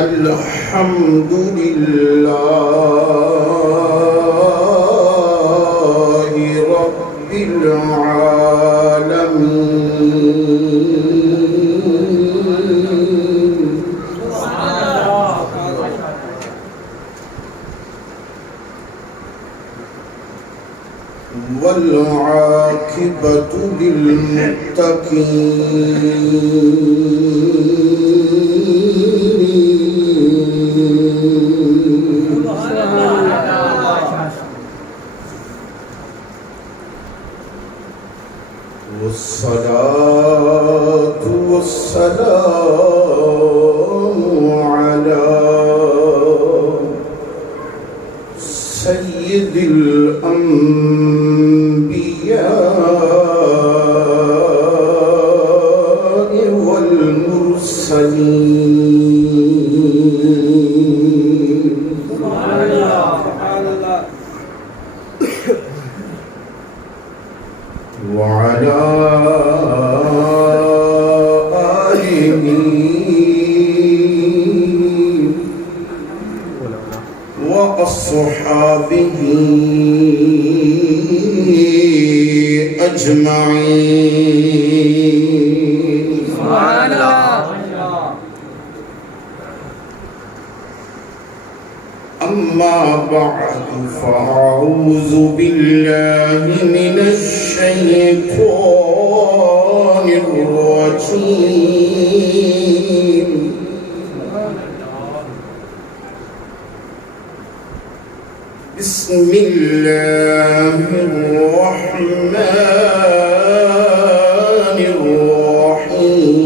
الحمد لله رب العالمين والعاقبة للمتقين والصلاة والسلام على سيد الأنبياء والمرسلين وعلى آله وأصحابه أجمعين أما بعد فأعوذ بالله من الشيطان الرجيم بسم الله الرحمن الرحيم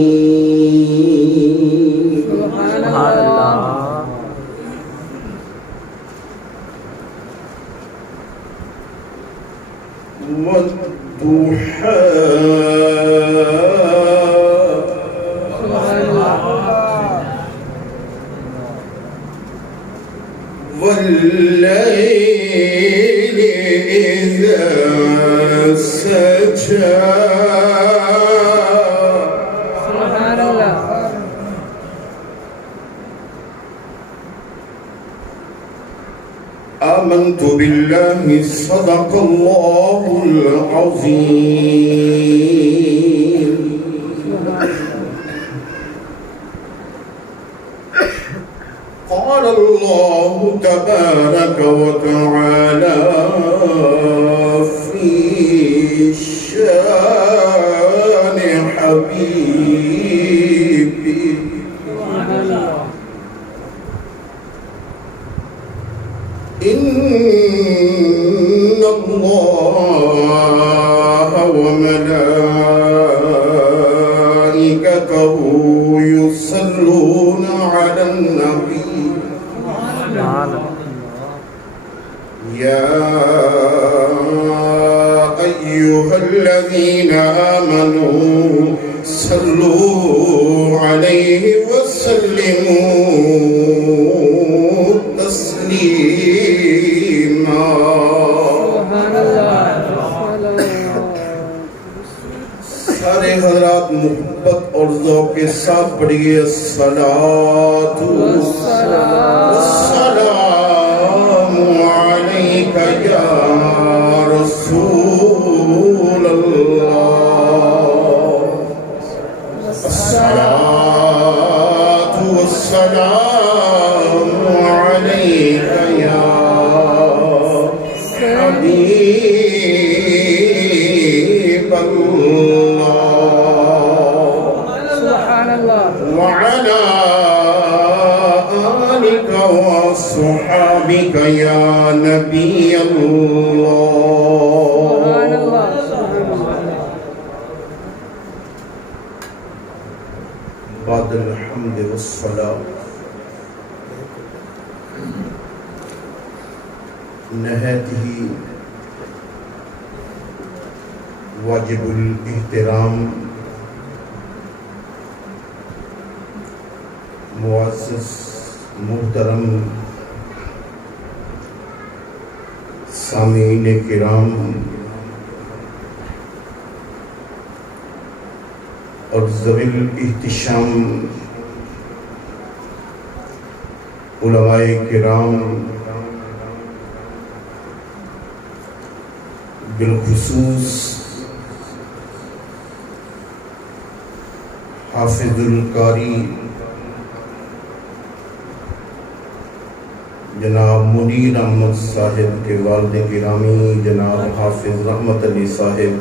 والضحى والليل إذا سجى آمنت بالله صدق الله العظيم قال الله تبارك وتعالى في شان حبيبي إن الله وملائكته يصلون على النبي يا أيها الذين آمنوا صلوا عليه وسلموا تسليما سارے حضرات محبت اور ذوق کے ساتھ پڑھیے الصلاۃ والسلام علیک یا رسول اللہ الصلاۃ والسلام علیک یا حبیب اللہ وعلى آلك وصحابك يا نبي الله بعد الحمد والصلاة نہایت ہی واجب الاحترام معزز محترم سامعین کرام اور ذوی الاحتشام علماء کرام، بالخصوص حافظ القاری جناب منیر احمد صاحب کے والد گرامی جناب حافظ رحمت علی صاحب،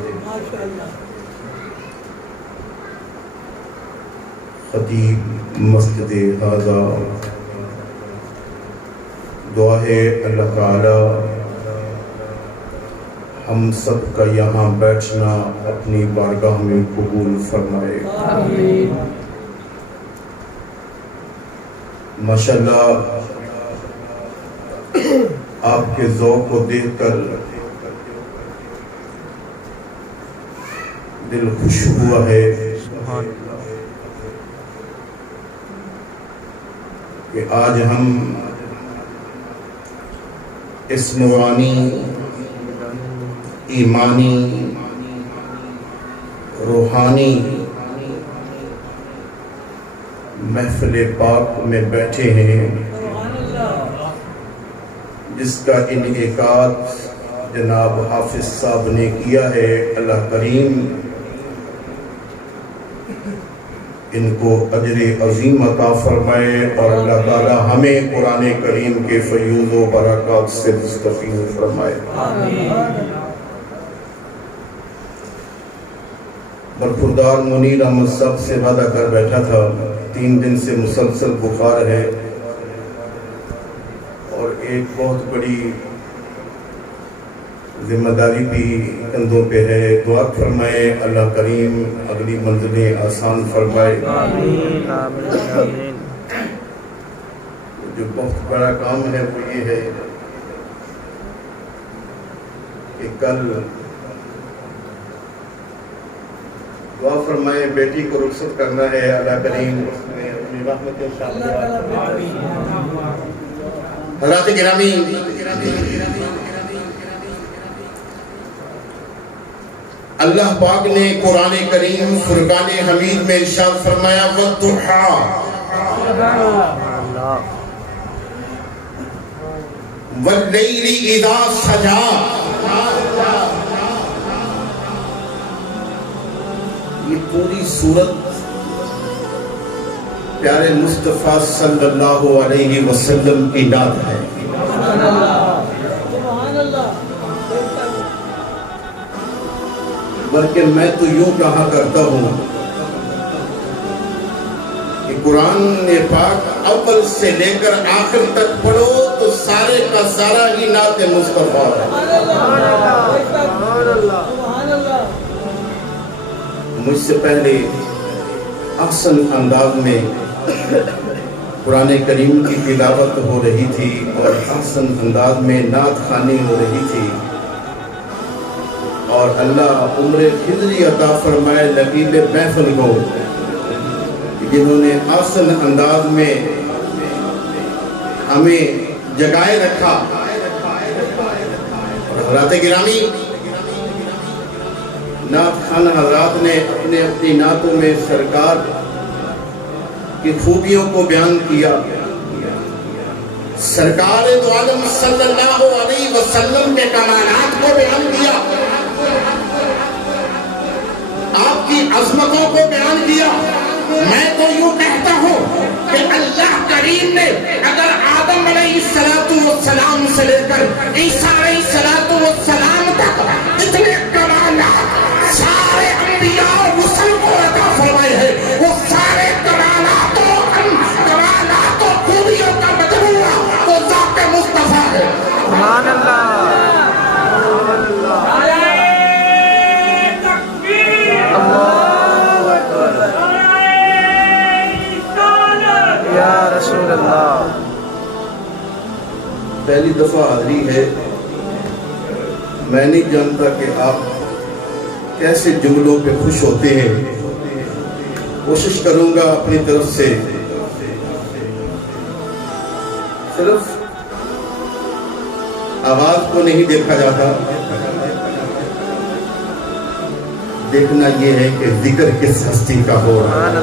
خطیب مسجد ہذا، دعا ہے اللہ تعالی ہم سب کا یہاں بیٹھنا اپنی بارگاہ میں قبول فرمائے۔ آمین۔ ماشاءاللہ آپ کے ذوق کو دیکھ کر دل خوش ہوا ہے کہ آج ہم اس نورانی، ایمانی، روحانی محفل پاک میں بیٹھے ہیں، جس کا انعقاد جناب حافظ صاحب نے کیا ہے۔ اللہ کریم ان کو اجر عظیم عطا فرمائے اور اللہ تعالی ہمیں قرآن کریم کے فیوض و برکات سے مستفید فرمائے۔ برخوردار منیر احمد صاحب سے وعدہ کر بیٹھا تھا، 3 دن سے مسلسل بخار ہے اور ایک بہت بڑی ذمہ داری بھی کندھوں پہ ہے۔ دعا فرمائے اللہ کریم اگلی منزلیں آسان فرمائے۔ آمین آمین آمین۔ جو بہت بڑا کام ہے وہ یہ ہے کہ کل دعا فرمائے بیٹی کو رخصت کرنا ہے، اللہ کریم اس میں اپنی رحمت شامل۔ حضرات گرامی، اللہ پاک نے قرآن کریم فرقان حمید میں ارشاد فرمایا وَالضُّحَىٰ، وَاللَّيْلِ إِذَا سَجَىٰ۔ یہ پوری سورت پیارے مصطفیٰ صلی اللہ علیہ وسلم کی نعت ہے۔ بلکہ میں تو یوں کہا کرتا ہوں کہ قرآن پاک اول سے لے کر آخر تک پڑھو تو سارے کا سارا ہی نعت مصطفیٰ ہے۔ مجھ سے پہلے احسن انداز میں قرآن کریم کی تلاوت ہو رہی تھی اور احسن انداز میں نعت خوانی ہو رہی تھی، اور اللہ عمر خضری عطا فرمائے لقیب محفل کو، جنہوں نے احسن انداز میں ہمیں جگائے رکھا۔ حضرات گرامی، نعت خان حضرات نے اپنی نعتوں میں سرکار کی خوبیوں کو بیان کیا، سرکار دو عالم صلی اللہ علیہ وسلم کے کمالات کو بیان کیا، آپ کی عظمتوں کو بیان کیا۔ میں تو یوں کہتا ہوں کہ اللہ کریم نے اگر آدم علیہ السلام سے لے کر عیسیٰ علیہ السلام تک اتنے کمالات سارے انبیاء و رسل کو عطا فرمائے ہیں، وہ سارے کمالات و خوبیوں کا مجموعہ وہ ذات مصطفیٰ ہے۔ سبحان اللہ۔ یا رسول اللہ، پہلی دفعہ حاضری ہے، میں نہیں جانتا کہ آپ کیسے جملوں پہ خوش ہوتے ہیں۔ کوشش کروں گا اپنی طرف سے، صرف آواز کو نہیں دیکھا جاتا، دیکھنا یہ ہے کہ ذکر کس ہستی کا ہو رہا ہے۔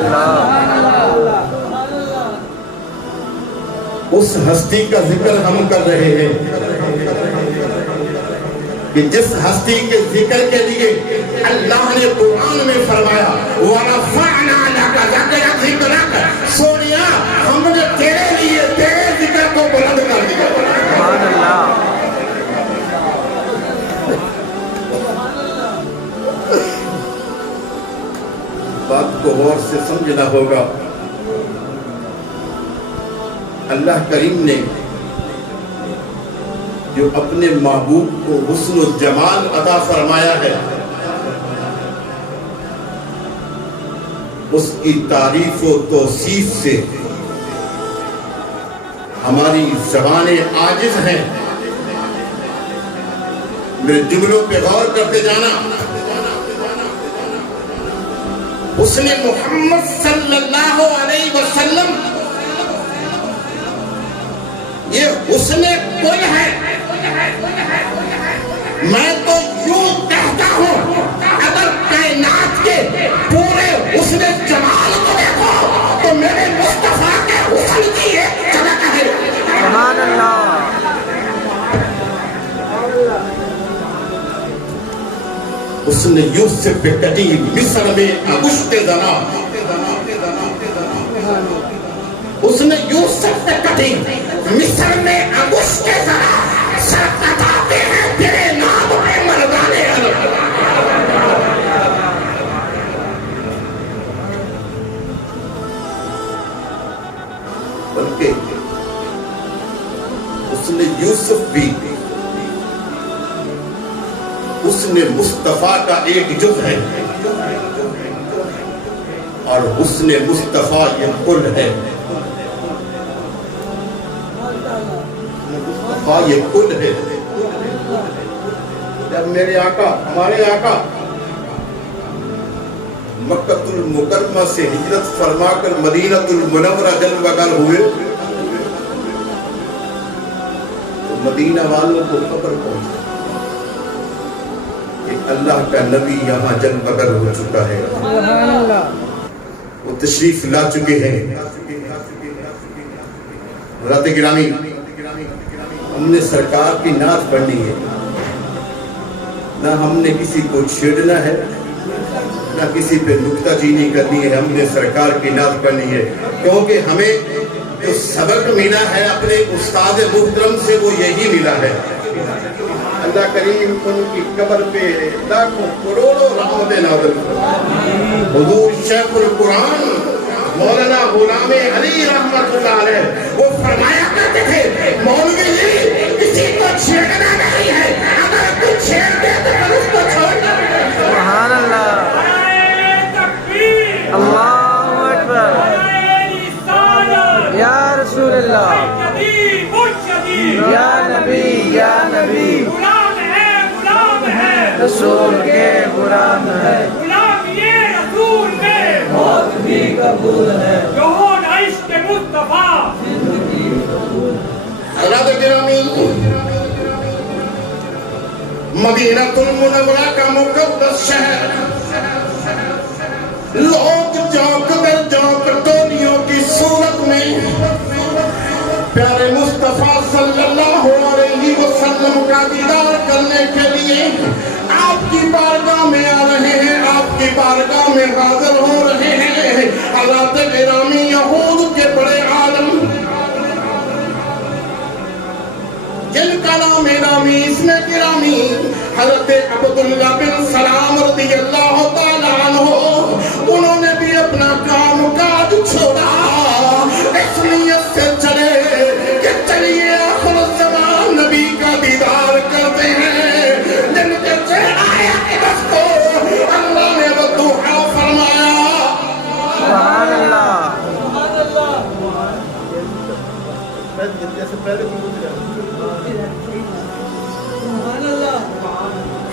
اس ہستی کا ذکر ہم کر رہے ہیں کہ جس ہستی کے ذکر کے لیے اللہ نے قرآن میں فرمایا وَرَفَعْنَا لَكَ ذَكْرَكَ ذِكْرَكَ سونیا ہم نے تیرے لیے تیرے ذکر کو بلند کر دیا. سبحان اللہ. بات کو غور سے سمجھنا ہوگا. اللہ کریم نے جو اپنے محبوب کو حسن و جمال عطا فرمایا ہے اس کی تعریف و توصیف سے ہماری زبانیں عاجز ہیں. میرے جملوں پہ غور کرتے جانا. حسن محمد صلی اللہ علیہ وسلم یہ حسن کل ہے. میں تو یوں کہتا ہوں اگر کائنات کے پورے حسن جمال کو دیکھو تو میرے مصطفیٰ کے حسن کی ایک جھلک ہے. سبحان اللہ. حسن یوسف پہ کٹی مصر میں انگشت زنا. حسن یوسف پہ کٹی مصر میں انگشت زنا. سر کٹاتے ہیں تیرے نام پہ مردانے. بلکہ حسن یوسف بھی حسن مصطفیٰ کا ایک جز ہے اور حسن مصطفیٰ یہ کل ہے. مصطفیٰ یہ کل ہے. جب میرے آقا ہمارے آقا مکہ المکرمہ سے ہجرت فرما کر مدینہ المنورہ جلوہ گر ہوئے تو مدینہ والوں کو خبر پہنچی کہ اللہ کا نبی یہاں جلوہ گر ہو چکا ہے. وہ تشریف لا چکے ہیں. حضرات گرامی ہم نے سرکار کی نعت پڑھنی ہے. نہ ہم نے کسی کو چھیڑنا ہے نہ کسی پہ نکتہ چینی کرنی ہے. ہم نے سرکار کی نعت پڑھنی ہے کیونکہ ہمیں جو سبق ملا ہے اپنے استاد محترم سے وہ یہی ملا ہے. اللہ کریم ان کی قبر پہ لاکھوں کروڑوں رحمتیں نازل فرمائے. حضور شیخ القرآن مولانا غلام علی رحمت اللہ علیہ وہ فرمایا کرتے تھے مولوی جی کسی کو چھیڑنا نہیں ہے. اگر کوئی چھیڑ دے تو پھر اس کو چھوڑ دو. سبحان اللہ. اللہ اکبر. یا رسول اللہ یا نبی یا نبی رسول کے غلام ہے. غلام یہ رسول میں موت بھی قبول ہے. جو ہو نہ عشق مصطفیٰ حضرات گرامی مدینہ المنورہ کا مقدس شہر لوگ جوک در جوک ٹولیوں کی صورت میں پیارے مصطفیٰ صلی اللہ علیہ وسلم کا دیدار کرنے کے لیے آپ کی بارگاہ میں آ رہے ہیں. آپ کی بارگاہ میں حاضر ہو رہے ہیں. حضرات گرامی یہود کے بڑے عالم جن کا نام نامی اس میں گرامی حضرت عبداللہ بن سلام رضی اللہ تعالیٰ عنہ انہوں نے بھی اپنا کام کاج چھوڑا اس نیت سے چلے کہ چلیے آخر الزمان نبی کا دیدار کرتے ہیں. جن کے چہرہ اقدس کو اللہ نے دعا فرمایا. سبحان اللہ.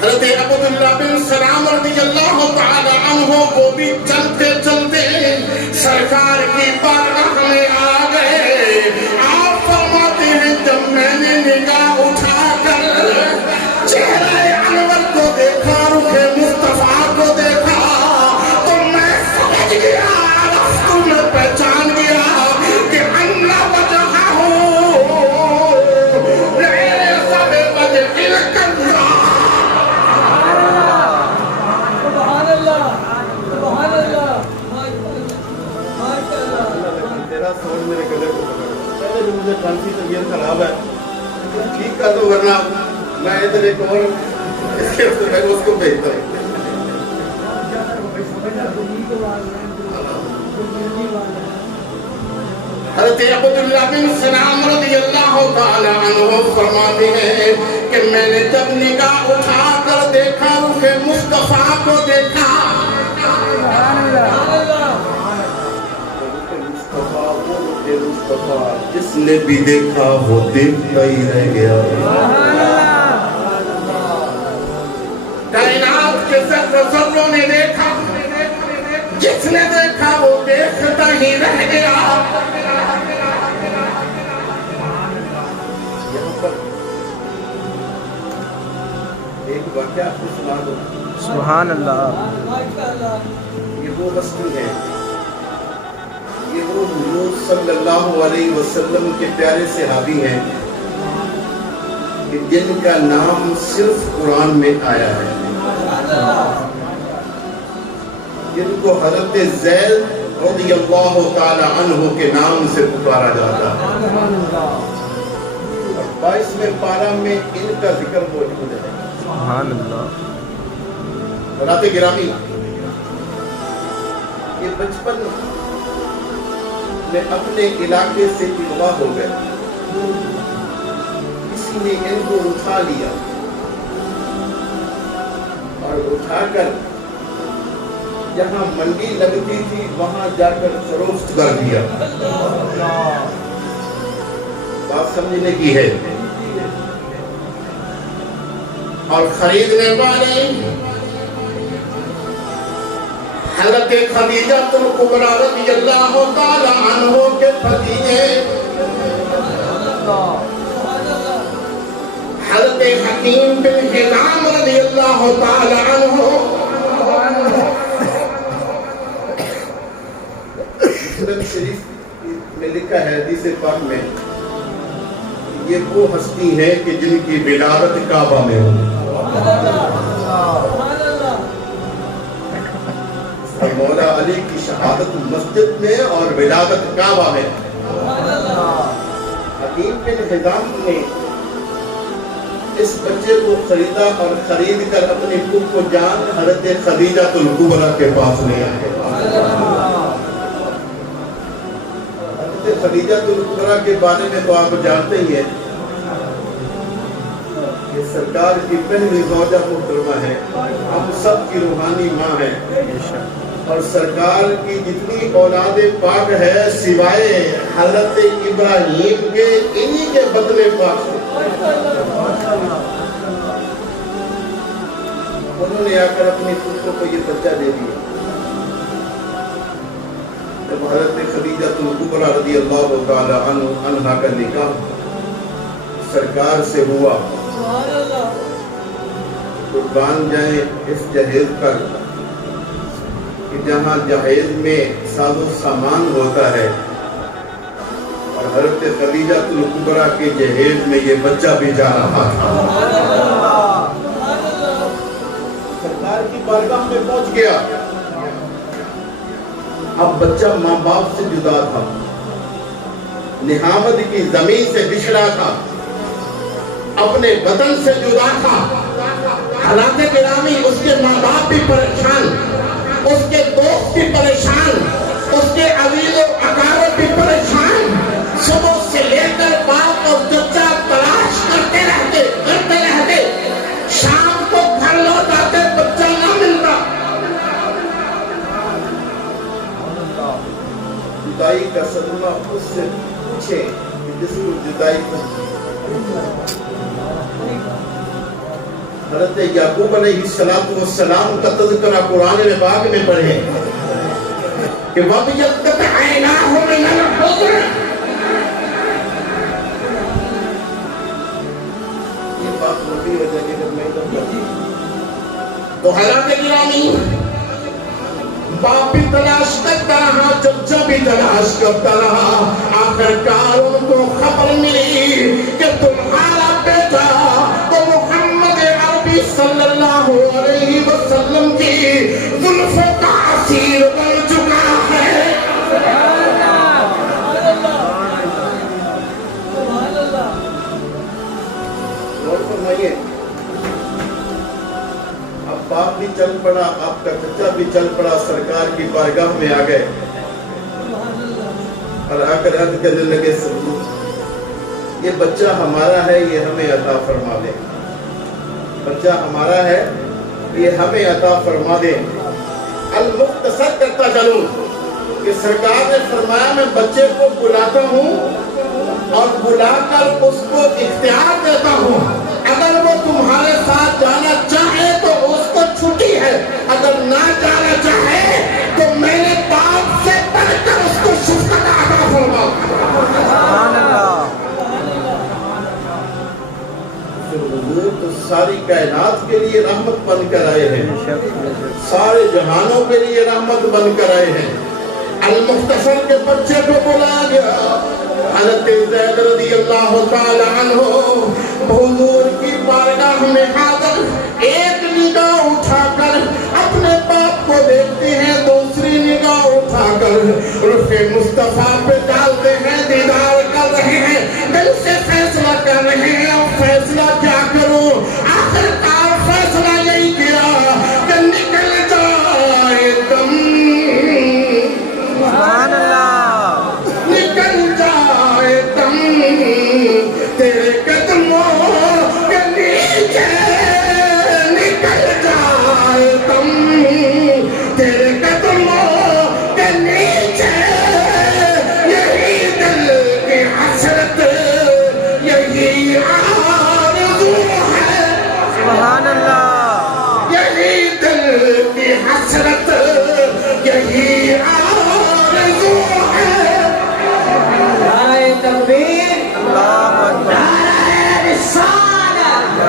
حضرت عبداللہ بن سلام رضی اللہ تعالی عنہ وہ بھی چلتے چلتے سرکار کی بارگاہ میں آ گئے. آپ فرماتے ہیں جب میں نے نگاہ اٹھا کر چہرہ انور کو دیکھا رخ مصطفیٰ کو دیکھا تو میں سمجھ گیا میں پہچان گیا کہ اللہ وجہ ہوں ذرا سوچ میرے گلے کو پکڑ پہلے جو مجھے کھانسی طبیعت خراب ہے ٹھیک کر دو ورنہ میں ادھر ایک اور اس کے میں اس کو بھیجتا ہوں حضرت عبداللہ بن سلام رضی اللہ تعالی عنہ فرماتے ہیں کہ میں نے جب نگاہ اٹھا کر دیکھا رخ مصطفیٰ کو دیکھا مصطفیٰ جس نے بھی دیکھا وہ دیکھتا ہی رہ گیا کائنات کے ذروں نے دیکھا جس نے دیکھا وہ دیکھتا ہی رہ گیا ایک واقعہ آپ کو سنا دو سبحان اللہ یہ وہ ہستی ہے یہ وہ حضور صلی اللہ علیہ وسلم کے پیارے صحابی ہیں کہ جن کا نام صرف قرآن میں آیا ہے جن کو حضرت زید رضی اللہ تعالی عنہ کے نام سے پکارا جاتا ہے 22ویں پارہ میں ان کا ذکر موجود ہے سبحان اللہ حضرات گرامی یہ بچپن میں اپنے علاقے سے اغوا ہو گئے کسی نے ان کو اٹھا لیا اور اٹھا کر جہاں منڈی لگتی تھی وہاں جا کر فروخت کر دیا بات سمجھنے کی ہے اور خریدنے والے حضرت خدیجہ الکبریٰ رضی اللہ تعالی عنہ کے بھتیجے حضرت حکیم بن حزام رضی اللہ تعالی عنہ مسلم شریف میں لکھا ہے حدیث پاک میں یہ وہ ہستی ہے کہ جن کی ولادت کعبہ میں ہو مولا علی کی شہادت مسجد میں اور ولادت کعبہ میں حکیم بن حزام نے اس بچے کو خریدا اور خرید کر اپنی پھپھو جان حضرت خدیجہ الکبریٰ کے پاس لے آئے حضرت خدیجہ الکبریٰ کے بارے میں تو آپ جانتے ہی ہیں کہ سرکار کی پہلی زوجہ محترمہ ہے ہم سب کی روحانی ماں ہے اور سرکار کی جتنی اولاد پاک ہے سوائے حضرت ابراہیم کے انہی کے بدلے پاک سے انہوں نے آ کر اپنی پھپھو کو یہ بچہ دے دیا جب حضرت خدیجہ الکبریٰ رضی اللہ تعالی عنہا کا نکاح سرکار سے ہوا قربان جائیں اس جہیز پر کہ جہاں جہیز میں ساز و سامان ہوتا ہے اور حضرت خدیجہ الکبریٰ کے جہیز میں یہ بچہ بھی جا رہا تھا سرکار کی بارگاہ میں پہنچ گیا اب بچہ ماں باپ سے جدا تھا نحامد کی زمین سے بچھڑا تھا اپنے وطن سے جدا تھا حالات گرامی اس کے ماں باپ بھی پریشان اس کے دوست بھی پریشان اس کے عزیز و اقارب بھی پریشان صبح سے لے کر باپ اور چچا تلاش کرتے رہتے شام کو گھر لوٹ آتے بچہ نہ ملتا جدائی کا صدمہ اس سے پوچھے کہ جس کو جدائی کو حضرت یعقوب علیہ السلام کا تذکرہ قرآن میں پاک میں پڑھے کہ وَبْيَضَّتْ عَيْنَاهُ مِنَ الْحُزْنِ یہ بات ہوتی ہے جب میں تو حضرت گرامی باپ بھی تلاش کرتا رہا چچا بھی تلاش کرتا رہا آخرکار ان کو خبر ملی کہ تمہارا بیٹا تو محمد عربی صلی اللہ علیہ وسلم کی زلفوں کا اسیر بن چکا ہے بھی چل پڑا, آپ کا چچا بھی چل پڑا, سرکار کی بارگاہ میں آ گئے اور آ کر عرض کرنے لگے سرور یہ بچہ ہمارا ہے, یہ ہمیں عطا فرما دے. بچہ ہمارا ہے, یہ ہمیں عطا فرما دے. المختصر کرتا چلوں کہ سرکار نے فرمایا میں بچے کو بلاتا ہوں اور بلا کر اس کو اختیار دیتا ہوں, اگر وہ تمہارے ساتھ جانا چاہے تو اس کو چھٹی ہے, اگر نہ جانا چاہے تو میں نے باپ سے بڑھ کر اس کو شفقت عطا فرماؤں. سبحان اللہ. حضور تو ساری کائنات کے لیے رحمت بن کر آئے ہیں, سارے جہانوں کے لیے رحمت بن کر آئے ہیں. المختصر کے بچے کو بلا گیا, حضرت زید رضی اللہ تعالی عنہ حضور کی بارگاہ میں حاضر, ایک نگاہ اٹھا کر اپنے باپ کو دیکھتے ہیں, دوسری نگاہ اٹھا کر رخ مصطفیٰ پہ ڈالتے ہیں, دیدار کر رہے ہیں, دل سے فیصلہ کر رہے ہیں. اور فیصلہ کیا کروں, آخر کار فیصلہ یہی کیا کہ نکل جائے دم, سبحان اللہ. نکل جائے دم تیرے قدموں کے نیچے, نکل جائے دم تیرے قدموں کے نیچے. یہی دل کی حسرت, یہی آرزو ہے, سبحان اللہ. یہی دل کی حسرت, یہی آرزو ہے. نعرہ تکبیر, اللہ اکبر. نعرہ رسالت,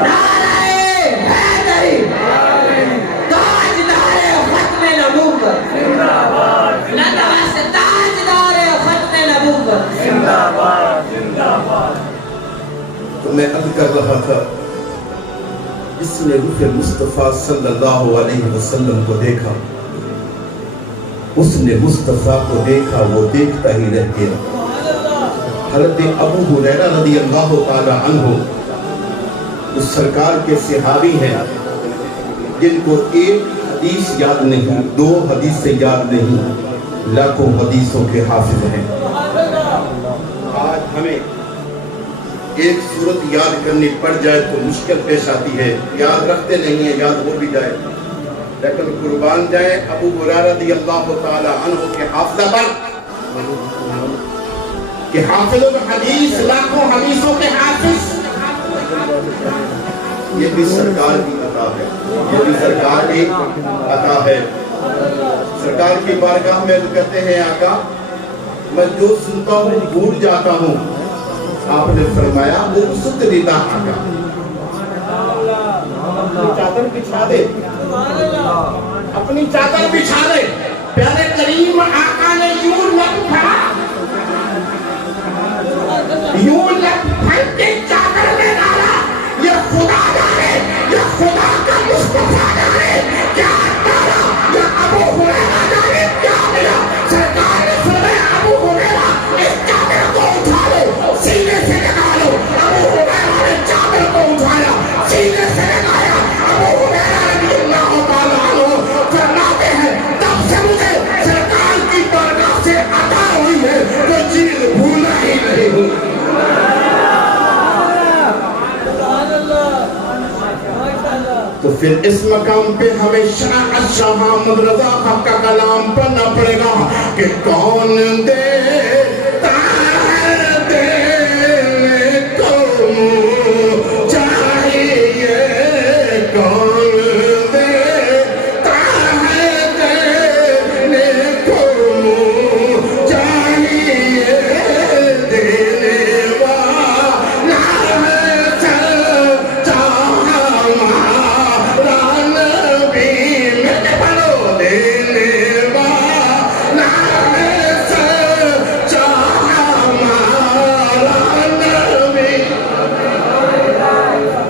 نعرہ حیدری, تاجدار ختم نبوت, نتواس تاجدار ختم نبوت. تو میں عرض کر رہا تھا, جس نے رخ مصطفیٰ صلی اللہ علیہ وسلم کو دیکھا, اس نے مصطفیٰ کو دیکھا, وہ دیکھتا ہی رہ گیا. حضرت ابو ہریرہ رضی اللہ تعالی عنہ اس سرکار کے صحابی ہیں جن کو ایک حدیث یاد نہیں, دو حدیثیں یاد نہیں, لاکھوں حدیثوں کے حافظ ہیں. آج ہمیں ایک صورت یاد کرنی پڑ جائے تو مشکل پیش آتی ہے, یاد رکھتے نہیں ہیں, یاد ہو بھی جائے, لیکن قربان جائے ابو ہریرہ رضی اللہ تعالی عنہ کے حافظہ پر کہ حافظ الحدیث, لاکھوں حدیثوں کے حافظ. یہ بھی سرکار کی عطا ہے, یہ بھی سرکار کی عطا ہے. سرکار کی بارگاہ میں کہتے ہیں آقا میں جو سنتا ہوں بھول جاتا ہوں. آپ نے فرمایا وہ ست دیتا آقا, اپنی چادر بچھا دے, اپنی چادر بچھا دے. پیارے کریم آقا نے یوں لب پھڑا, یوں لب پھڑ کے چادر میں ڈالا. یہ خدا جانے, یہ خدا کا مصطفیٰ جانے کیا ڈالا, یہ ابو ہریرہ جانے کیا ملا. سرکار نے فرمایا ابو ہریرہ اس چادر کو اٹھا لو, سینے سے لگا لو. ابو ہریرہ نے چادر کو اٹھایا, سینے سے لگایا. ابو ہریرہ رضی اللہ تعالیٰ عنہ فرماتے ہیں تب سے مجھے سرکار کی بارگاہ سے عطا ہوئی ہے وہ چیز بھولا ہی نہیں ہوں. تو پھر اس مقام پہ ہمیں شاہ محمد رضا خان کا کلام پڑھنا پڑے گا کہ کون دیتا ہے دینے کو چاہیے, کون دیتا ہے دینے کو چاہیے, دینے والا ہے سچا ہمارا نبی. میرے بڑو دینے والا ہے سچا ہمارا نبی.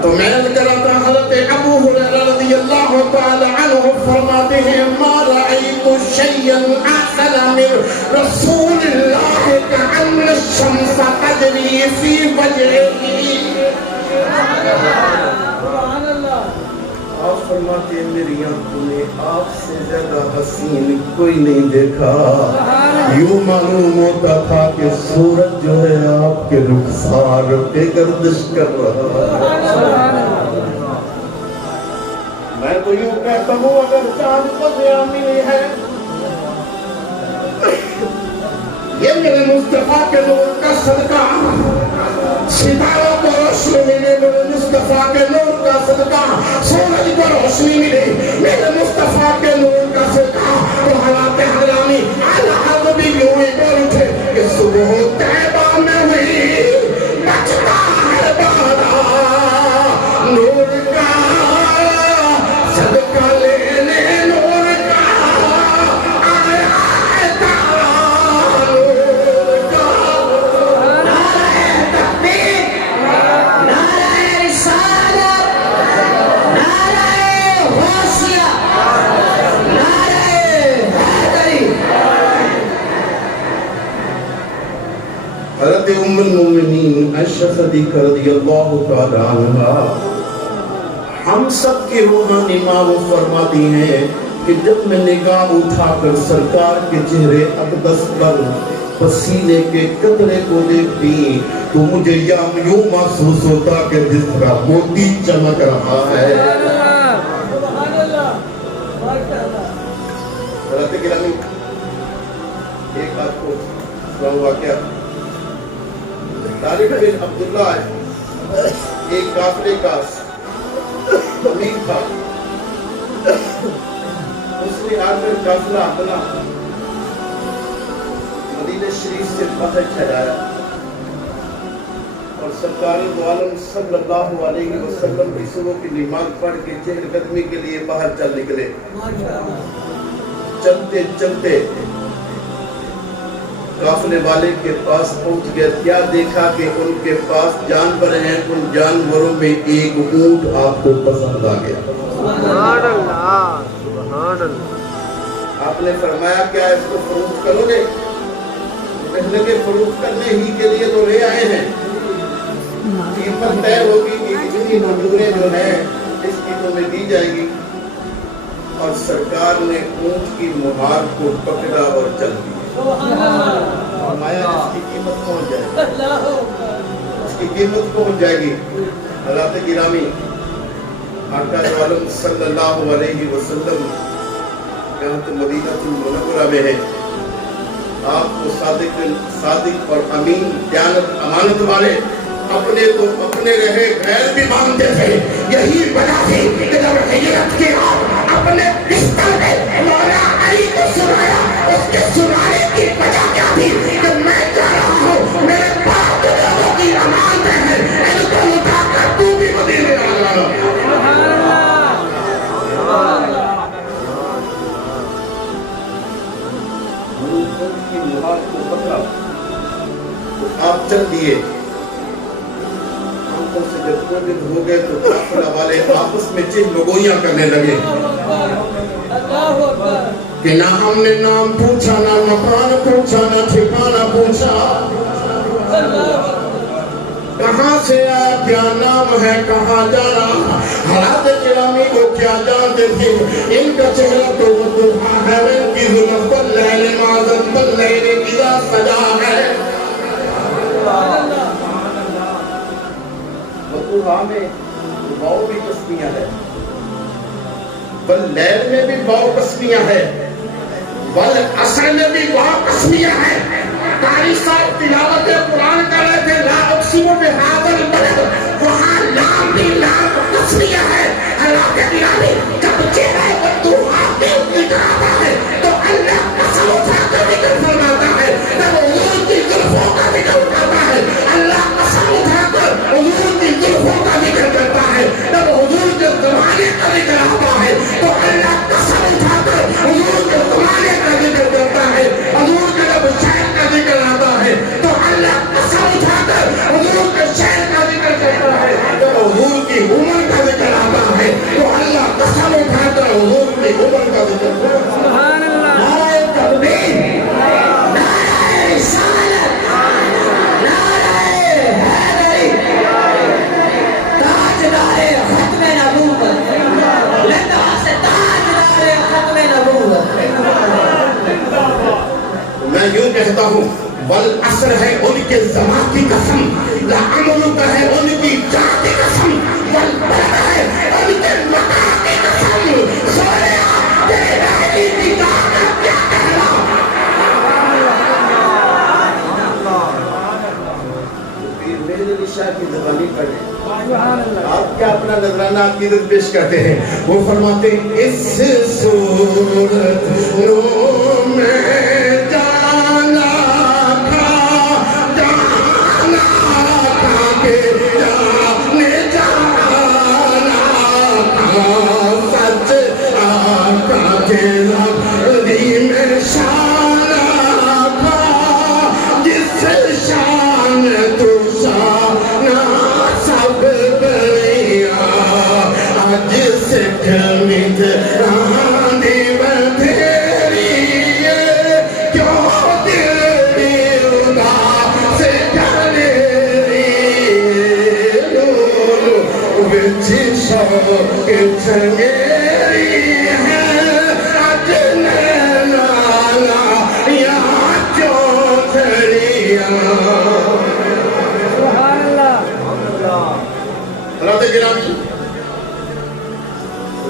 تو میں نے کہا تھا حضرت ابو ہریرہ رضی اللہ تعالی عنہ فرماتے ہیں ما رأیت شیئا احسن من رسول اللہ کأن الشمس تجری فی وجہہ. آپ فرماتے ہیں میری آنکھوں نے آپ سے زیادہ حسین کوئی نہیں دیکھا. یوں معلوم ہوتا تھا کہ سورج جو ہے آپ کے رخسار پہ گردش کر رہا ہے. میں تو یوں کہتا ہوں اگر چاند کو ضیاء ملی ہے یہ میرے مصطفیٰ کے نور کا صدقہ. ستاروں کو روشنی ملے میرے مصطفیٰ کے نور کا صدقہ. سورج کو روشنی ملے میرے مصطفیٰ کے نور کا صدقہ. تو حالات حرامی اللہ بھی یوں ہی بول اٹھے کہ صبح طیبہ میں ہوئی بچتا ہے بارہ نور کا صدقہ لینے نور کا آیا ہے تارا نور کا. نعرہ تکبیر، نعرہ رسالت، نعرہ غوثیہ، نعرہ حیدری. حضرت ام المومنین عائشہ صدیقہ رضی اللہ تعالی عنہا ہم سب کی روحانی ماں وہ فرماتی ہیں کہ جب میں نگاہ اٹھا کر سرکار کے چہرے اقدس پر پسینے کے قطرے کو دیکھتی تو مجھے یوں محسوس ہوتا کہ جس طرح موتی چمک رہا ہے. حضرت گرامی ایک بات کو سناؤں واقعہ. طارق بن عبداللہ ایک قافلے کا امیر تھا. اس نے آ کر قافلہ اپنا مدینہ شریف سے باہر ٹھہرایا اور سرکار دو عالم صلی اللہ علیہ وسلم کی صبح کی نماز پڑھ کے چہل قدمی کے لیے باہر چل نکلے. چلتے چلتے قافلے والے کے پاس پہنچ گئے. کیا دیکھا کہ ان کے پاس جانور ہیں. ان جانوروں میں ایک اونٹ آپ کو پسند آ گیا. سبحان اللہ سبحان اللہ. آپ نے فرمایا کیا اس کو فروخت کرو گے؟ کہنے کے فروخت کرنے ہی کے لیے تو لے آئے ہیں. قیمت طے ہوگی کہ اتنی مزدوریں جو ہیں اس کی تمہیں دی جائے گی. اور سرکار نے اونٹ کی مہار کو پکڑا اور چل دی. فرمایا اس کی قیمت پہنچ جائے گی. اس کی قیمت پہنچ جائے گی. حضرات گرامی آقا عالم صلی اللہ علیہ وسلم یہاں تو مدینہ المنورہ میں ہے. آپ کو صادق اور امین دیانت امانت والے اپنے تو اپنے رہے غیر بھی مانتے تھے. یہی وجہ تھی کہ جب ہجرت کی آپ اپنے بستر میں مولا علی کو سنایا. اس کے سنانے کی وجہ کیا تھی کہ میں کہہ رہا ہوں میرے پاک لوگوں کی امانتیں ہیں. ان کو اٹھا کر تو بھی مدینے آ جانا. کی مہار کو پکڑا تو آپ چل دیے. سے جب کوبند ہو گئے تو قافلہ والے آپس میں چہل گوئیاں کرنے لگے کہ نہ ہم نے نام پوچھا نہ مکان پوچھا نہ ٹھکانہ پوچھا. کہاں سے آیا کیا نام ہے کہاں جانا. حضرات گرامی کو کیا جانتے تھے. ان کا چہرہ تو وضحا ہے ان کی ظلم واللیل ما ظلم واللیل اذا سجا ہے. وضحا میں واو بھی تسنیہ ہے واللیل میں بھی واو تسنیہ ہے والعصر میں بھی واو تسنیہ ہے. قاری صاحب تلاوت قرآن کر رہے تھے لا اقسم بہذا البلد وہاں لام بھی لام تسنیہ ہے. حضرات گرامی جب چہرہ وضحا پہ ذکر آتا ہے تو اللہ قسم اٹھا کر ذکر فرماتا ہے. جب حضور کی زلفوں کا ذکر اٹھاتا ہے اللہ قسم اٹھا کر حضور کی زلفوں کا ذکر کرتا ہے. جب حضور کے زمانے کا ذکر آتا ہے تو اللہ قسم اٹھا کر حضور کے زمانے کا ذکر کرتا ہے. حضور کے جب یوں کہتا ہوں والعصر ہے ان کے زمان کی قسم، لعمرک ہے ان کی جان کی قسم، والبلد ہے ان کے مکان کی قسم، سوریا تیرے رہنی کی جان کیا کہنا۔ پیر میرے نشاہ کی زبانی پڑھیں، آپ کیا اپنا نظرانہ عقیدت پیش کرتے ہیں؟ وہ فرماتے ہیں اس صورت نور میں جانا تھا کہ جانے جانا تھا، سچ آقا کے لبری میں شان تھا، جس شان تو شان سب بریا، آج سکھ مت رانی بدھیری، کیوں تیری اداس جلیری، وچ شوق چنگیری ہے، آج نینا یا چوتھڑیاں۔ حضرات گرامی،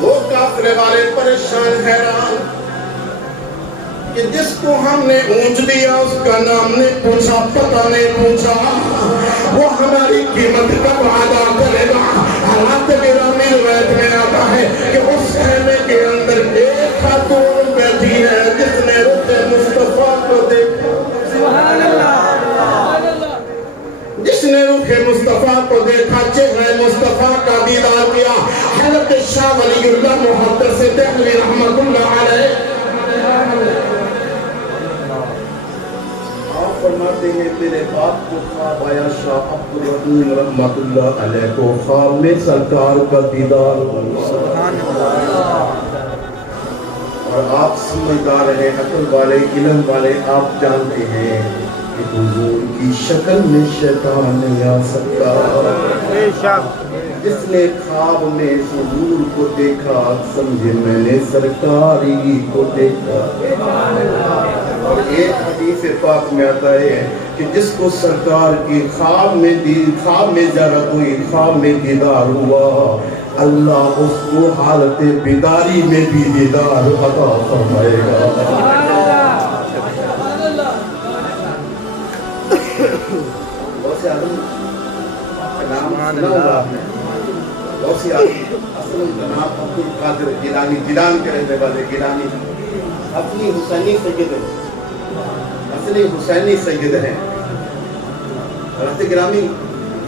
وہ قافلے والے پریشان حیران کہ جس کو ہم نے اونچ دیا اس کا نام نے پوچھا، پتہ نہیں پوچھا، وہ ہماری قیمت کب ادا کرے گا۔ حالات گرامی روایت میں آتا ہے کہ اس خیمے کے اندر ایک خاتون بیٹھی ہے جس نے رخ مصطفیٰ کو دیکھا، جس نے رخ مصطفیٰ کو دیکھا، چہرہ مصطفیٰ کا دیدار کیا۔ حضرت شاہ ولی اللہ محدث دہلوی رحمۃ اللہ علیہ آپ فرماتے ہیں میرے باپ کو خواب آیا، شاہ عبدالرحیم رحمۃ اللہ علیہ کو خواب میں سرکار کا دیدار ہوا، اور آپ سمجھدار ہیں، عقل والے، علم والے، آپ جانتے ہیں کہ حضور کی شکل میں شیطان نہیں آ سکتا۔ جس نے خواب میں حضور کو دیکھا سمجھے میں نے سرکاری کو دیکھا۔ اور ایک حدیث پاک میں آتا ہے کہ جس کو سرکار کی خواب میں زیارت ہوئی، خواب میں دیدار ہوا، اللہ اس کو حالت بیداری میں بھی دیدار عطا فرمائے گا۔ غوث اعظم کا نام سنا ہوگا آپ نے؟ غوث اعظم کا نام عبدالقادر گیلانی، گیلان کے رہنے والے گیلانی، اپنی حسینی سید ہیں، اصلی حسینی سید ہیں۔ حضرت گرامی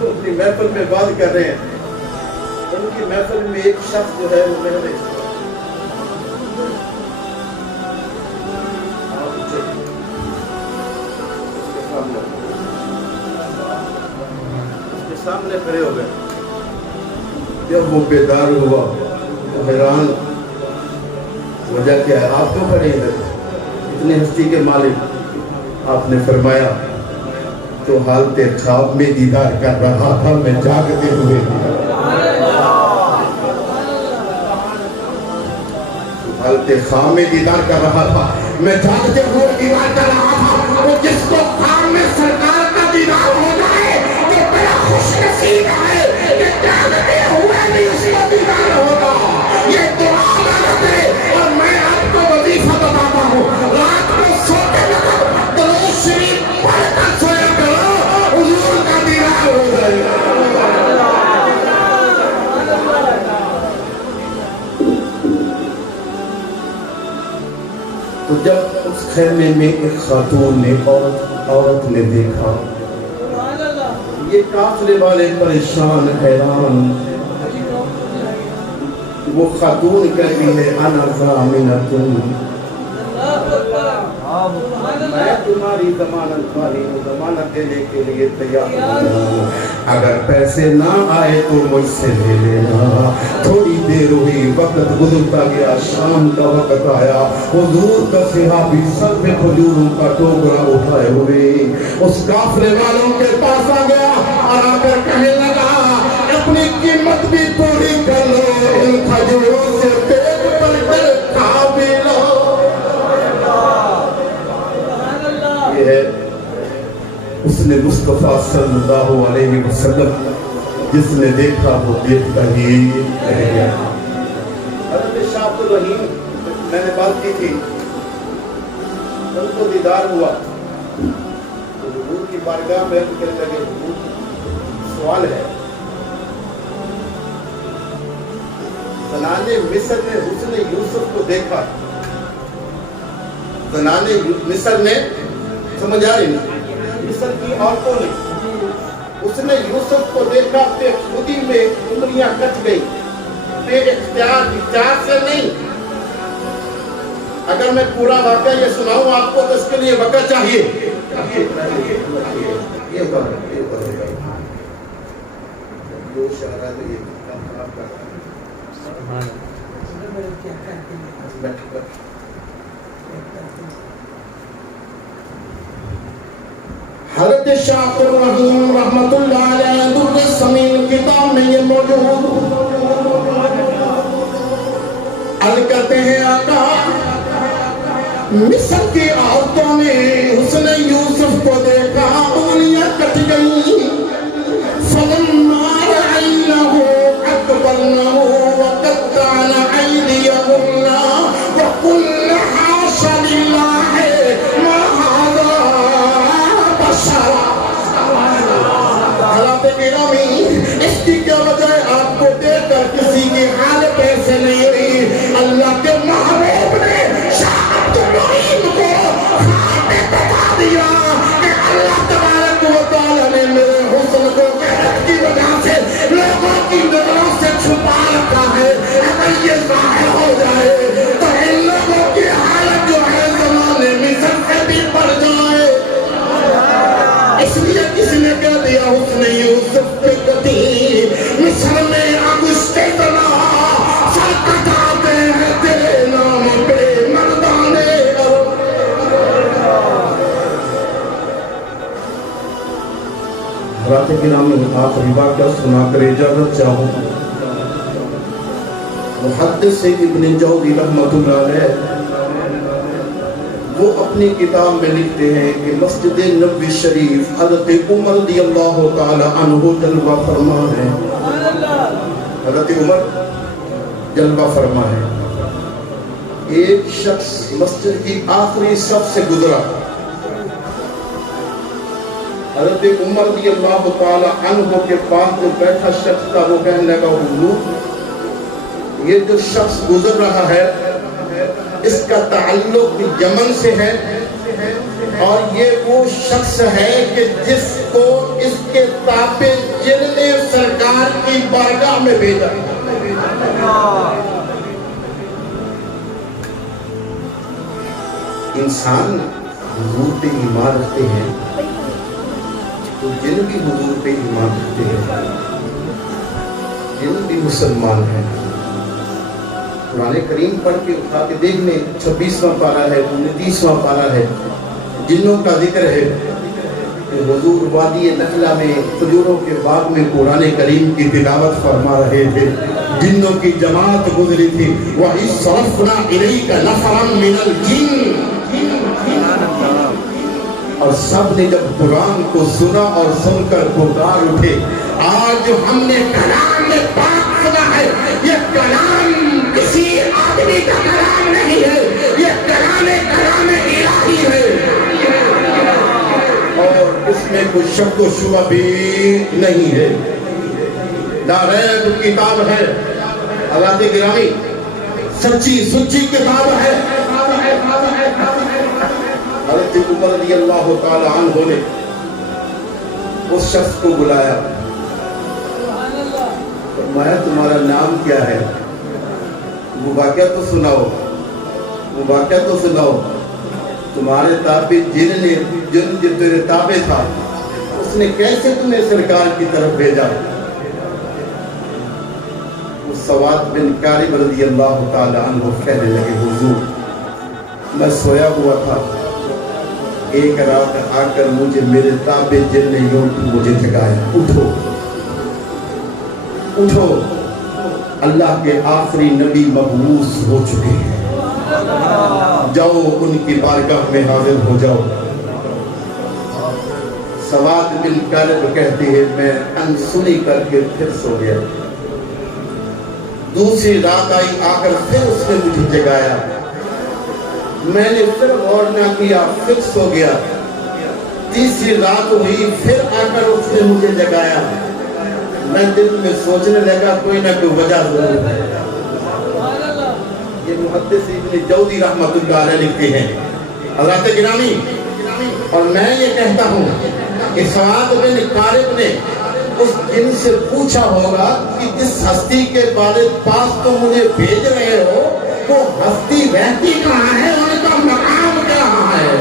تو اپنی محفل میں بات کر رہے ہیں، ان کی محفل میں ایک شخص جو ہے وہ میرے سامنے کھڑے ہو گئے۔ جب وہ بیدار ہوا تو حیران، وجہ کیا ہے؟ آپ کیوں کھڑے ہیں اتنے ہستی کے مالک؟ آپ نے فرمایا تو حالت خواب میں دیدار کر رہا تھا، میں جاگتے ہوئے حالت خواب میں دیدار کر رہا تھا، میں جاگتے ہوئے دیدار کر رہا تھا۔ وہ جس کو خواب میں سرکار کا دیدار ہو جائے تو بڑا خوش نصیب ہے کہ جاگتے ہوئے بھی اس کا دیدار ہوگا۔ یہ دعا عبادت ہے، اور میں آپ کو وظیفہ بتاتا ہوں، رات کو سوتے وقت درود شریف پڑھ کر سویا کرو، حضور کا دیدار ہو جائے گا۔ تو جب اس خیمے میں ایک خاتون نے عورت نے دیکھا، یہ قافلے والے پریشان حیران، وہ خاتون کہتی ہے انا ضامنۃ، میں تمہاری ضمانت والی ہوں، ضمانت دینے کے لیے تیار ہوں، اگر پیسے نہ آئے تو مجھ سے لے لینا۔ تھوڑی دیر ہوئی، وقت گزرتا گیا، شام کا وقت آیا، حضور کا صحابی سر پہ کھجوروں کا ٹوکرا اٹھائے ہوئے اس قافلے والوں کے پاس آ گیا اور آ کر کہنے لگا اپنی قیمت بھی پوری کر لو، ان کھجوروں سے پیٹ بھر کر کھا بھی لو۔ ہے اس نے مصطفیٰ صلی اللہ علیہ وسلم جس نے دیکھا وہ دیکھتا ہی رہ گیا. حضرت شاہ عبد الرحیم میں نے بات کی تھی، ان کو دیدار ہوا تو حضور کی بارگاہ میں کہنے لگے حضور سوال ہے، زنانِ مصر نے حسن یوسف کو دیکھا، زنانِ مصر نے سمجھ آ رہی نہیں، مصر کی عورتوں نے اس نے یوسف کو دیکھا، بے خودی میں انگلیاں کٹ گئی، بے اختیار سے نہیں. اگر میں پورا واقعہ یہ سناؤں آپ کو تو اس کے لیے وقت چاہیے. یہ حضرت شاہ عبد الرحیم رحمت اللہ علیہ در السمین کتاب میں یہ موجود عرض کرتے ہیں آقا مصر کی عورتوں نے حسن یوسف کو دیکھا، انگلیاں کٹ گئیں. فلما رأینہ اکبرنہ وقطعن ایدیہن وقلن حاش للہ ما ھذا بشر. حضرات گرامی، اس کی کیا وجہ ہے؟ آپ کو دیکھ کر کسی کی حالت ایسے نہیں ہوئی. اللہ کے محبوب نے شاہ عبد الرحیم کو خواب میں بتا دیا کہ اللہ تبارک و تعالیٰ نے میرے حسن کو غیرت کی وجہ سے لوگوں کی نظروں سے چھپا رکھا ہے. اگر یہ ظاہر ہو جائے تو ان لوگوں کی حالت جو ہے زمانے مصر سے بھی بڑھ جائے. اس لیے کسی نے کہہ دیا حسن یوسف کے گتی مصر میں انگشتے تنا سر کٹاتے ہیں تیرے نام پہ مردانے. حضرات گرامی، آخری واقعہ سنا کر اجازت چاہوں. محدث ابن جوزی رحمۃ اللہ علیہ وہ اپنی کتاب میں لکھتے ہیں کہ مسجد نبوی شریف حضرت عمر رضی اللہ تعالی عنہ جلوہ فرما ہے. حضرت عمر جلوہ فرما ہے. ایک شخص مسجد کی آخری صف سے گزرا. حضرت عمر رضی اللہ تعالی عنہ کے پاس جو بیٹھا شخص تھا وہ کہنے لگا حضور یہ جو شخص گزر رہا ہے اس کا تعلق یمن سے ہے اور یہ وہ شخص ہے کہ جس کو اس کے تابع جن نے سرکار کی بارگاہ میں بھیجا. انسان حضور پہ ایمان رکھتے ہیں تو جن بھی حضور پہ ایمان رکھتے ہیں، جن بھی مسلمان ہیں، قرآن کریم پڑھ کے اٹھا کے دیکھ لیں، 26واں پارہ ہے، 29واں پارہ ہے، جنوں کا ذکر ہے کہ حضور وادی نخلا میں کھجوروں کے باغ میں قرآن کریم کی تلاوت فرما رہے تھے. جنوں کی جماعت گزری تھی. وَإِذْ صَرَفْنَا إِلَيْكَ نَفَرًا مِنَ الْجِنِّ. اور سب نے جب قرآن کو سنا اور سن کر پکار اٹھے. آج جو ہم نے کلام پاک سنا ہے یہ کلام کسی آدمی کا کلام نہیں ہے، یہ کلام الہی ہے اور اس میں کوئی شک و شبہ بھی نہیں ہے. لا ریب کتاب ہے. حضرات گرامی، سچی کتاب ہے. حضرت عمر رضی اللہ تعالی عنہ نے اس شخص کو بلایا، فرمایا تمہارا نام کیا ہے؟ وہ واقعہ تو سناؤ. تمہارے تابع جن جو تیرے تابع تھا اس نے کیسے تمہیں سرکار کی طرف بھیجا؟ اس سواد بن کارب رضی اللہ تعالی عنہ کہنے لگے حضور میں سویا ہوا تھا، ایک رات آ کر مجھے میرے تابع جن نے یوں مجھے جگایا، اٹھو اللہ کے آخری نبی مبعوث ہو چکے ہیں، جاؤ ان کی بارگاہ میں حاضر ہو جاؤ. سواد بن کالب کہتی ہے میں انسنی کر کے پھر سو گیا. دوسری رات آئی, آ کر پھر اس نے مجھے جگایا, میں نے پھر غور نہ کیا, پھر سو گیا. تیسری رات ہوئی, پھر آ کر اس نے مجھے جگایا. میں دل میں سوچنے لگا کوئی نہ کوئی وجہ ضرور ہے. یہ محدث ابن جوزی رحمۃ اللہ علیہ لکھتے ہیں. حضرات گرامی, اور میں یہ کہتا ہوں کہ سواد بن کالب نے اس جن سے پوچھا ہوگا کہ جس ہستی کے بارے پاس تو مجھے بھیج رہے ہو وہ ہستی رہتی کہاں ہے, ان کا مقام کہاں ہے.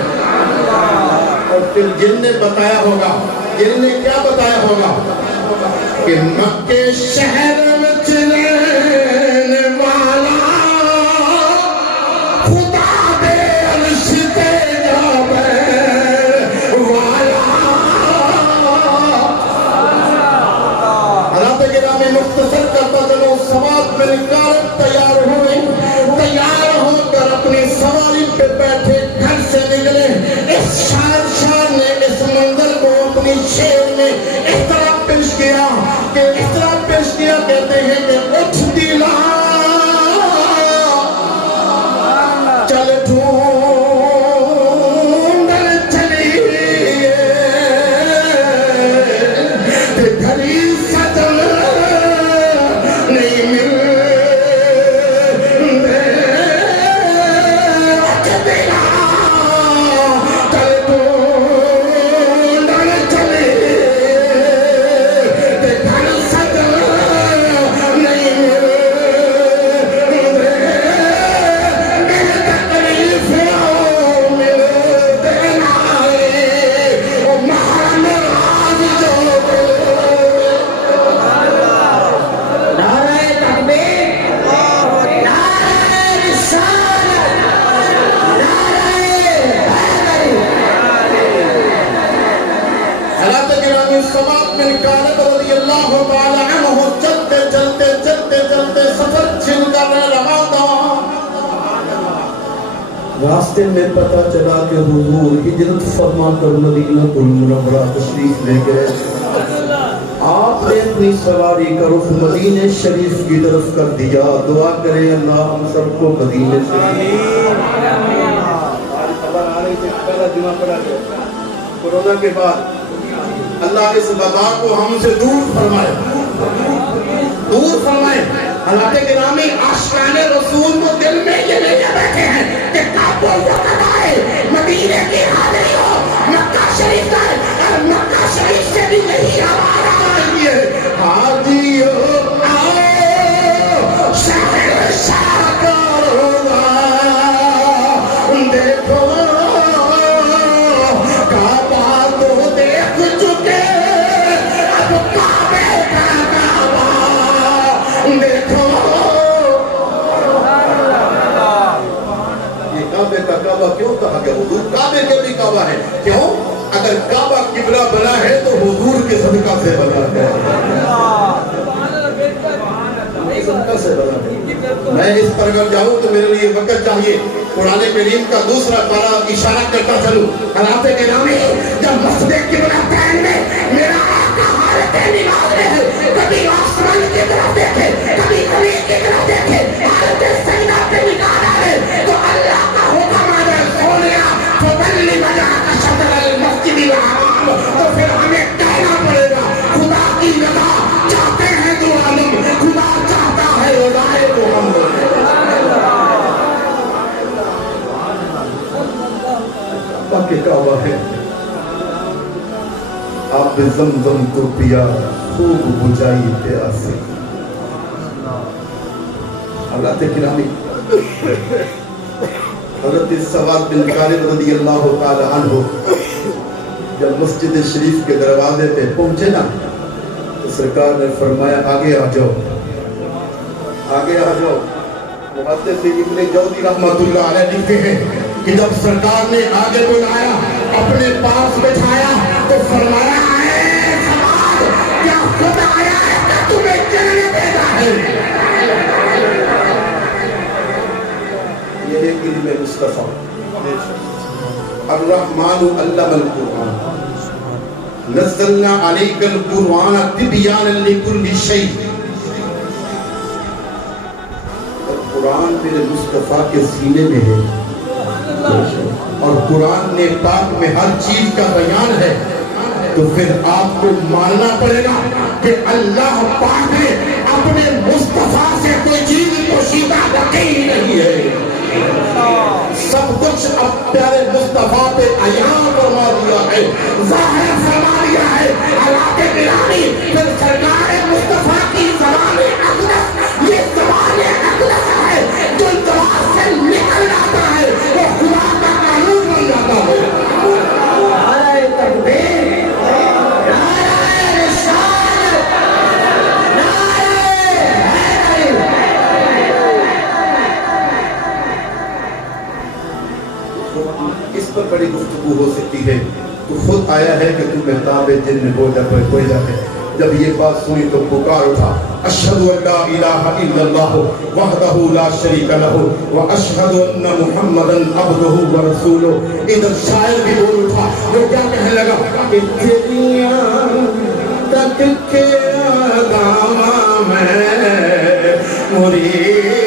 اور پھر جن نے بتایا ہوگا, جن نے کیا بتایا ہوگا کہ مکے شہر میں چلنے والا خدا دے عرش تے جابر والا. حضرات گرامی مختصر کرتا چلو, سواد بن کالب تیار ہوئے, تیار ہو کر اپنی سواری پہ بیٹھے گھر سے نکلے. اس شاہنشاہ نے اس منظر کو اپنی شعر میں اس طرح پیش کیا کہ اس طرح پیش کیا, کہتے ہیں کہ اٹھ دلا چل ڈھونڈ چلیے کہ گھری سجن نہیں مل سواد بن کالب رضی اللہ تعالی عنہ چلتے چلتے چلتے چلتے سفر چھن کر رہا تھا. راستے میں پتہ چلا کہ حضور ہجرت فرما کر مدینہ المنورہ تشریف لے گئے. آپ نے اپنی سواری کا رخ مدینہ شریف کی طرف کر دیا. دعا کریں اللہ ہم سب کو مدینہ شریف. خبر آ رہی تھی پہلا جمعہ پڑا گیا کورونا کے بعد. اللہ اس وبا کو ہم سے دور فرمائے, دور فرمائے. حضرات گرامی, عاشقان رسول کو دل میں یہ نہیں بیٹھے ہیں کہ کب وہ وقت آئے مدینے کی حاضری ہو, مکہ شریف کا, اور مکہ شریف سے بھی نہیں ہمارا آئیے حاجیو آؤ شہر شاہ کروا دیکھو کعبہ تو دیکھ چکے, اب کعبے کا کعبہ دیکھو. یہ کعبے کا کعبہ کیوں کہا گیا؟ حضور کعبے کے بھی کعبہ ہے. کیوں؟ اگر کعبہ قبلہ بنا ہے تو حضور کے صدقہ سے بنا ہے, صدقہ سے بنا ہے. میں اس پر اگر جاؤں تو میرے لیے وقت چاہیے. قرآن کریم کا دوسرا پارہ اشارہ کرتا چلوں. حضرات گرامی, جب مسجد قبلہ پہن میں میرا آقا حالت نماز میں ہے, کبھی آسمان کی طرف دیکھے, کبھی زمین کی طرف دیکھے, حالت سجدہ پہ نکالا ہے تو اللہ کا حکم آ جائے سونیا فبلی وجہ کا شطر المسجد الحرام. تو پھر ہمیں کہنا پڑے گا خدا کی رضا چاہتے ہیں دو عالم, خدا چاہتا ہے رضائے محمد. کے کعبہ ہے, آپ زمزم کو پیا خوب بجائی پیاسے. حضرات گرامی, حضرت سواد بن کالب رضی اللہ تعالی عنہ جب مسجد شریف کے دروازے پہ پہنچے نا تو سرکار نے فرمایا آگے آ جاؤ, آگے آ جاؤ. محدث ابن جوزی رحمۃ اللہ علیہ لکھتے ہیں کہ جب سرکار نے آگے بلایا, اپنے پاس بٹھایا تو فرمایا اے سواد, کیا خود آیا ہے کہ تمہیں جنت دیتا ہے؟ یہ ہے علم مصطفیٰ. الرحمن علم القرآن. نزلنا علیک القرآن تبیانا لکل شیء. قرآن میرے مصطفیٰ کے سینے میں ہے اور قرآن نے پاک میں ہر چیز کا بیان ہے، تو پھر آپ کو ماننا پڑے گا کہ اللہ پاک نے اپنے مصطفیٰ سے کوئی چیز پوشیدہ رکھی ہی نہیں ہے. سب کچھ اب پیارے مصطفیٰ پہ عیاں فرما دیا ہے، ظاہر فرما دیا ہے. حالات گرامی پھر سرکار مصطفیٰ کی زبان اقدس، یہ زبان اقدس ہے جو زبان سے نکل جاتا ہے وہ خدا کا قانون بن جاتا ہے. نعرہ تکبیر، نعرہ رسالت، نعرہ حیدر. اس پر بڑی گفتگو ہو سکتی ہے. تو خود آیا ہے کہ تو محتاب جن ہو جب کوئی جاتے. جب یہ بات سنی تو پکار اٹھا، اشہد ان لا الہ الا اللہ وحدہ لا شریک لہ واشہد ان محمدا عبدہ ورسولہ. ادھر شاعر بھی بول اٹھا، وہ کیا کہنے لگا کہ تیریاں تک کے آدامہ میں مرید